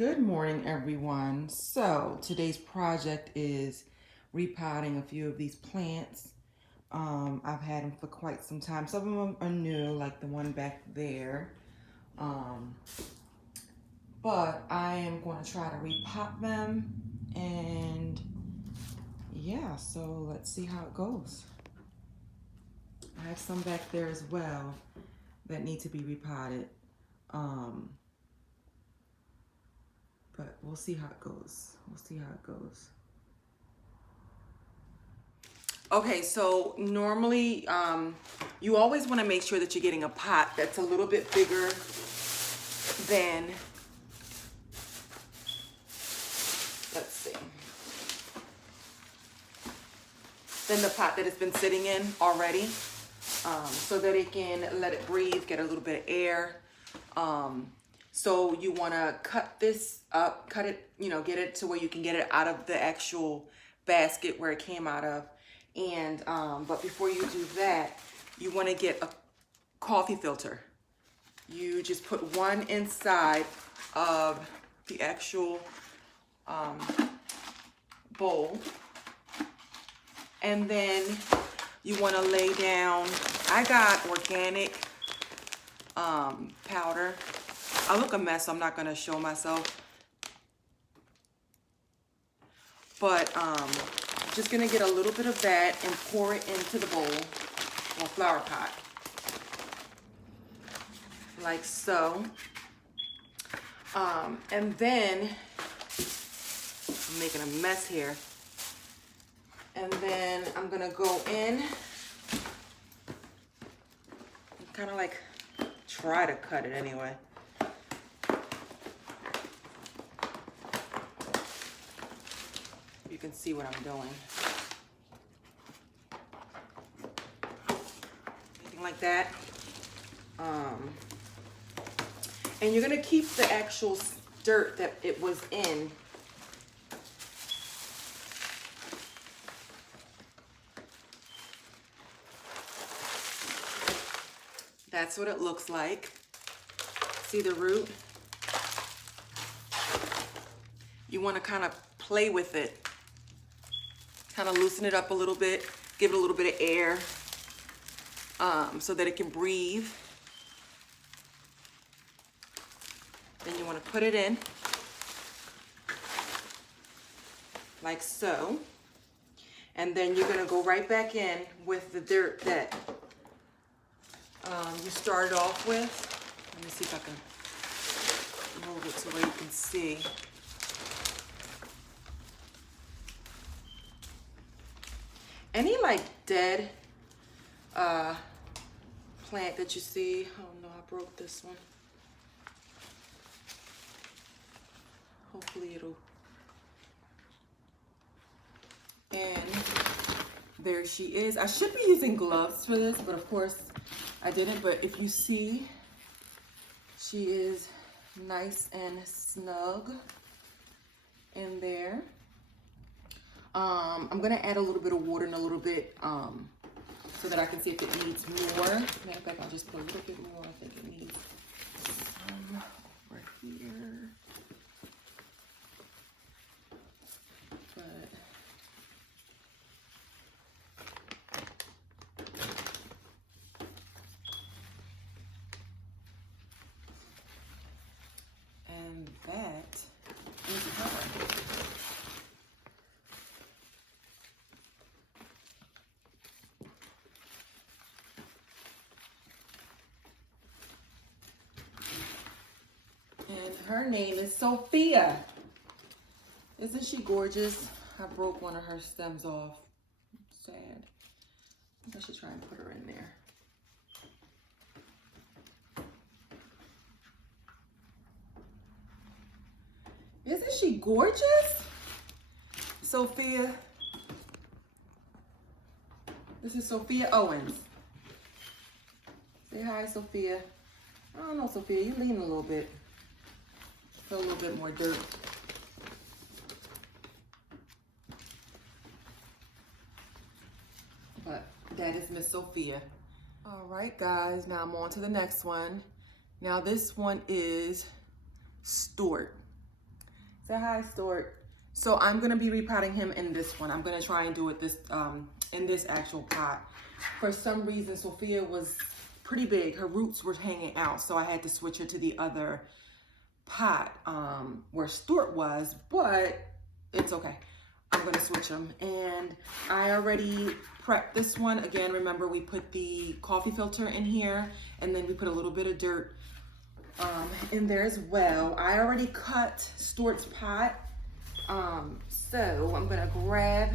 Good morning, everyone. So today's project is repotting a few of these plants. I've had them for quite some time. Some of them are new, like the one back there. Um, but I am going to try to repot them, and yeah, so let's see how it goes. I have some back there as well that need to be repotted. Um, but we'll see how it goes. We'll see how it goes. Okay, so normally you always want to make sure that you're getting a pot that's a little bit bigger than, let's see, than the pot that it's been sitting in already, so that it can let it breathe, get a little bit of air. So you want to cut this up, cut it, get it to where you can get it out of the actual basket where it came out of. And but before you do that, you want to get a coffee filter. You just put one inside of the actual bowl, and then you want to lay down, I got organic powder. I look a mess, so I'm not going to show myself, but just gonna get a little bit of that and pour it into the bowl or flower pot, like so. And then I'm making a mess here. And then I'm gonna go in and kind of like try to cut it anyway. You can see what I'm doing. Anything like that. And you're gonna keep the actual dirt that it was in. That's what it looks like. See the root? You want to kind of play with it. Kind of loosen it up a little bit, give it a little bit of air, so that it can breathe. Then you want to put it in, like so. And then you're going to go right back in with the dirt that you started off with. Let me see if I can move it so where you can see. Any like dead plant that you see, oh no, I broke this one. Hopefully it'll, and there she is. I should be using gloves for this, but of course I didn't. But if you see, she is nice and snug in there. I'm gonna add a little bit of water and a little bit so that I can see if it needs more. Matter of fact, I'll just put a little bit more. I think it needs some over here. But and that is her. And her name is Sophia. Isn't she gorgeous? I broke one of her stems off. Sad. I think I should try and put her in there. Isn't she gorgeous? Sophia. This is Sophia Owens. Say hi, Sophia. I don't know, Sophia, you lean a little bit. Put a little bit more dirt. But that is Miss Sophia. All right, guys, now I'm on to the next one. Now this one is Stewart. Say hi, Stewart. So I'm gonna be repotting him in this one. I'm gonna try and do it this in this actual pot. For some reason, Sophia was pretty big. Her roots were hanging out, so I had to switch her to the other pot where Stewart was, but it's okay. I'm gonna switch them. And I already prepped this one. Again, remember we put the coffee filter in here, and then we put a little bit of dirt in there as well. I already cut Stewart's pot. So I'm gonna grab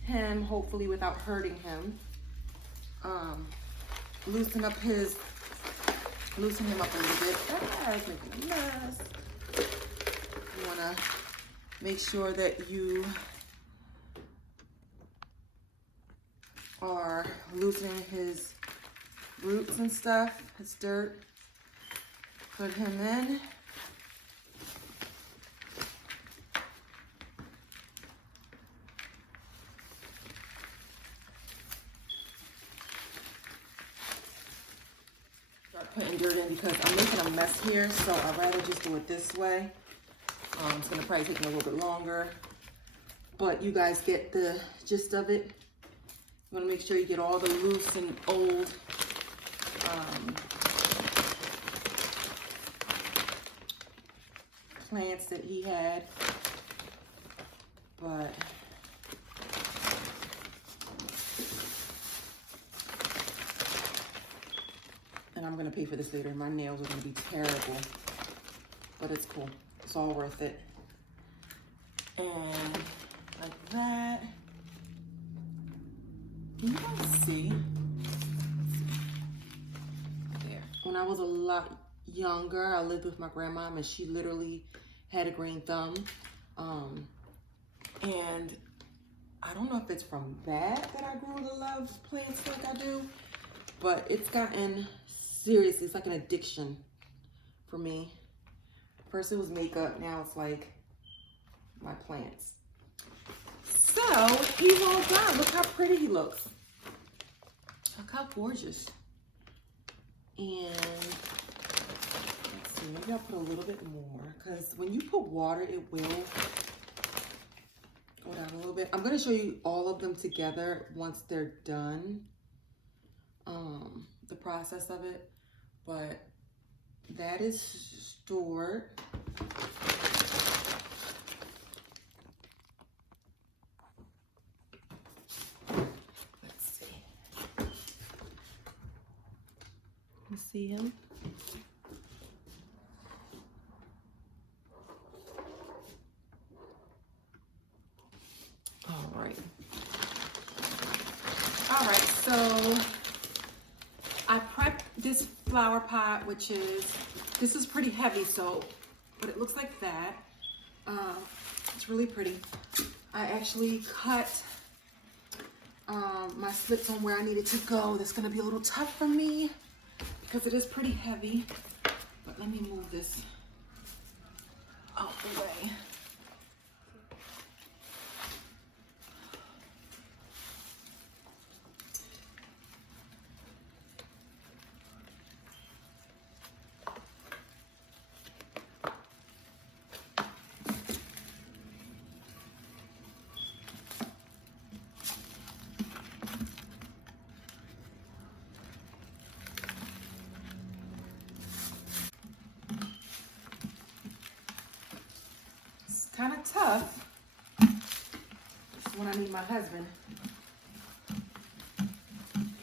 him, hopefully without hurting him. Loosen him up a little bit. Ah, it's making a mess. You wanna make sure that you are loosening his roots and stuff, his dirt. Put him in. Start putting dirt in because I'm making a mess here, so I'd rather just do it this way. It's gonna probably take me a little bit longer, but you guys get the gist of it. You wanna make sure you get all the loose and old plants that he had, but and I'm gonna pay for this later. My nails are gonna be terrible, but it's cool. It's all worth it. And like that. Can you guys see? There. When I was a lot younger, I lived with my grandma, and she literally had a green thumb. And I don't know if it's from that I grew to love plants like I do, but it's gotten seriously, it's like an addiction for me. First it was makeup, now it's like my plants. So he's all done. Look how pretty he looks. Look how gorgeous. And let's see, maybe I'll put a little bit more, because when you put water, it will go down a little bit. I'm gonna show you all of them together once they're done, the process of it. But that is Stewart. Let's see. You see him? All right, so I prepped this flower pot, which this is pretty heavy, so, but it looks like that. It's really pretty. I actually cut my slits on where I needed to go. That's gonna be a little tough for me because it is pretty heavy, but let me move this out the way. Kind of tough. This is when I need my husband.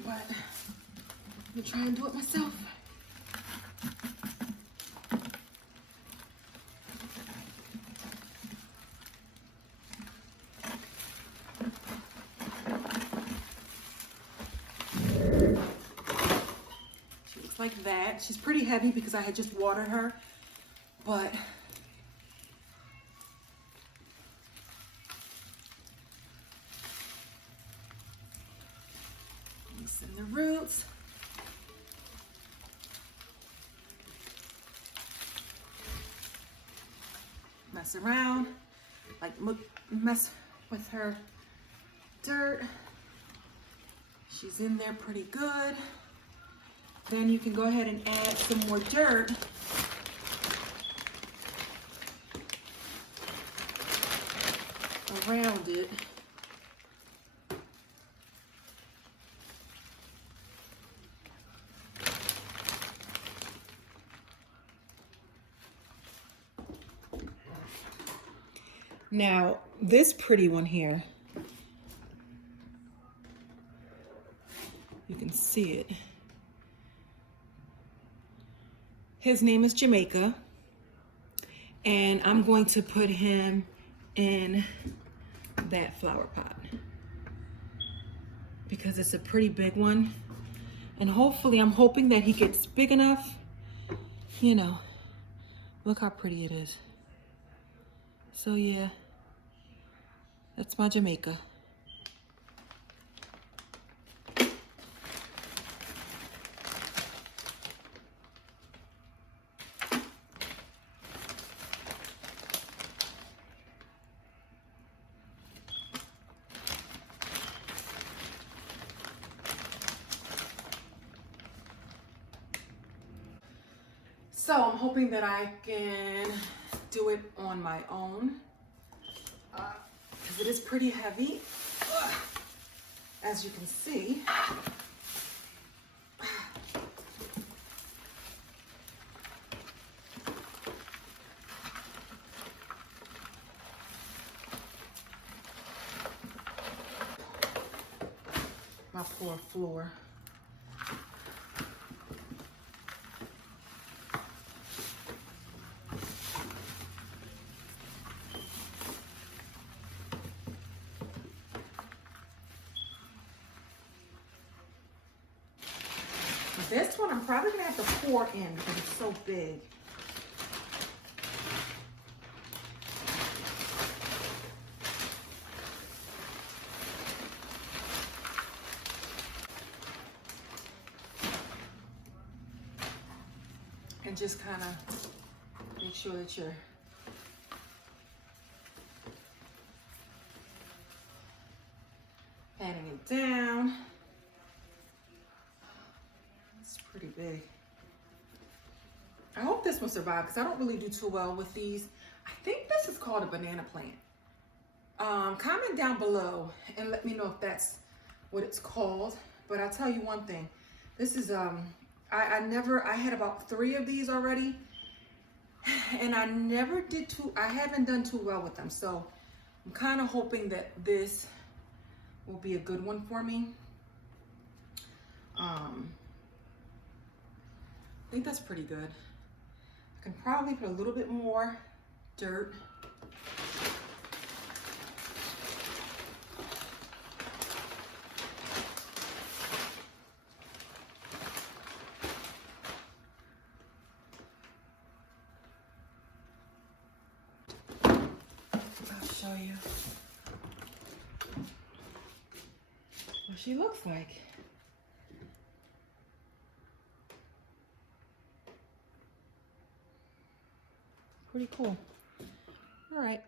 But I'm gonna try and do it myself. She looks like that. She's pretty heavy because I had just watered her, but in the roots. Mess around, like mess with her dirt. She's in there pretty good. Then you can go ahead and add some more dirt. around it. Now, this pretty one here, you can see it. His name is Jamaica, and I'm going to put him in that flower pot because it's a pretty big one. And hopefully, I'm hoping that he gets big enough. You know, look how pretty it is. So yeah, that's my Jamaica. So I'm hoping that I can do it on my own because it is pretty heavy, as you can see. My poor floor. This one I'm probably gonna have to pour in because it's so big. And just kind of make sure that you're patting it down. It's pretty big. I hope this one survives because I don't really do too well with these. I think this is called a banana plant. Comment down below and let me know if that's what it's called. But I'll tell you one thing. This is I had about 3 of these already, and I haven't done too well with them. So I'm kind of hoping that this will be a good one for me. I think that's pretty good. I can probably put a little bit more dirt. I'll show you what she looks like. Pretty cool. All right.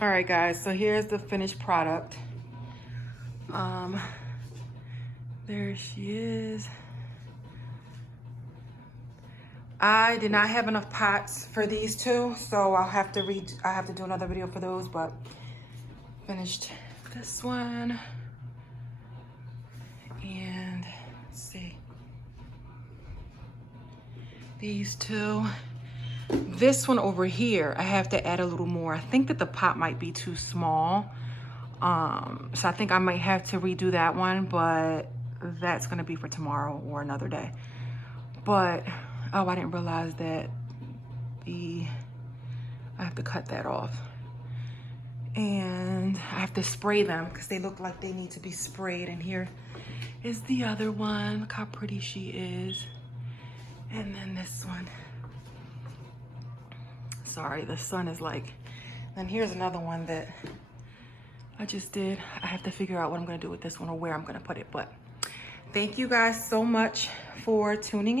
All right, guys, so here's the finished product. There she is. I did not have enough pots for these 2, so I have to do another video for those, but finished this one. And let's see. These 2. This one over here, I have to add a little more. I think that the pot might be too small. So I think I might have to redo that one, but that's gonna be for tomorrow or another day. But, oh, I didn't realize that I have to cut that off. And I have to spray them because they look like they need to be sprayed. And here is the other one. Look how pretty she is. And then this one. Sorry, the sun is like, and here's another one that I just did. I have to figure out what I'm gonna do with this one or where I'm gonna put it, but thank you guys so much for tuning in.